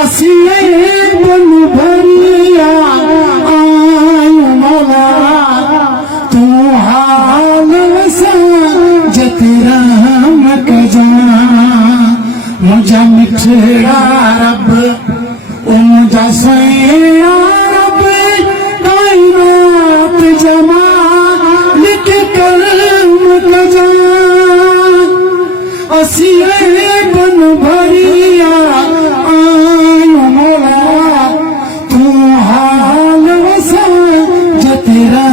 असिए बन भरिया आयु मौला तू हाल वसा जतरा मकजा मुझा मिठड़ा रब ओ मुझा सैया रब कायनात जमा लिख कर मकजा असिए बन भरिया आयु मौला तू हाल वसा जतरा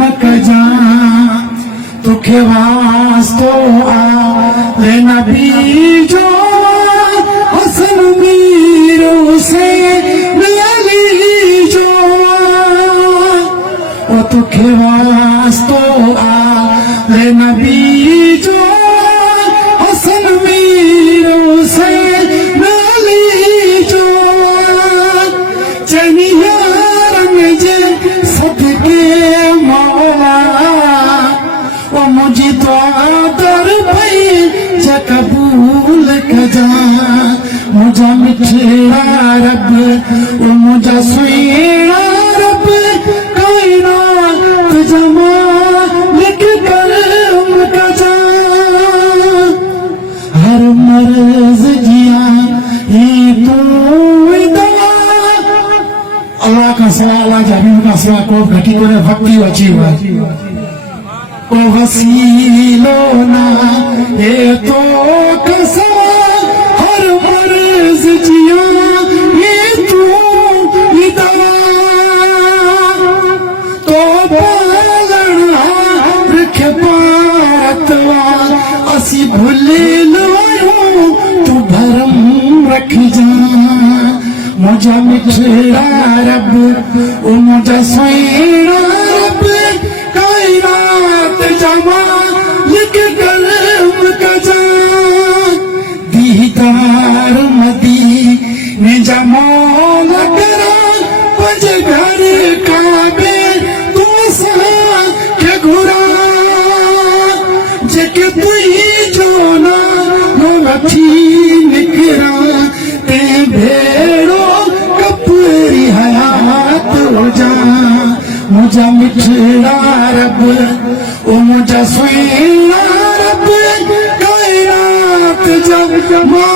मकजा तुखे वास्तो आ ले नबी जो हसन मीर उसे मिली जो ओ तुखे वास्तो आ ले नबी जो हसन मीर उसे मिली जो चनिया रंग जे सदके मौला ओ मुझे तो दर पई जा कबूल कजा मुझा मिठड़ा रब ओ मुझा सुइया रब कायनात जमा लिख कर कजा हर मर्ज जिया ये तो दवा अल्लाह का सलाह अल्लाह जबीन का सलाह को घटी करे भक्ति अच्छी हुआ ओ वसीलो ना ये तो कसवा हर मर्ज जिया ये तो ये दवा तो पालना रख पातवा असी भूले लो तू भरम रख जा मुझा मिठड़ा रब ओ मुझा सैया रब कायनात जमा लिख कर कजा दीदार मदी ने जमोल करा पज घर काबे तू सा के घुरा जके तुई जोना नो लठी निकरा ते भेड़ो कपूरी हयात हो जा मुझा मिठड़ा रब ओ मुझा सुइया रब कायनात जमा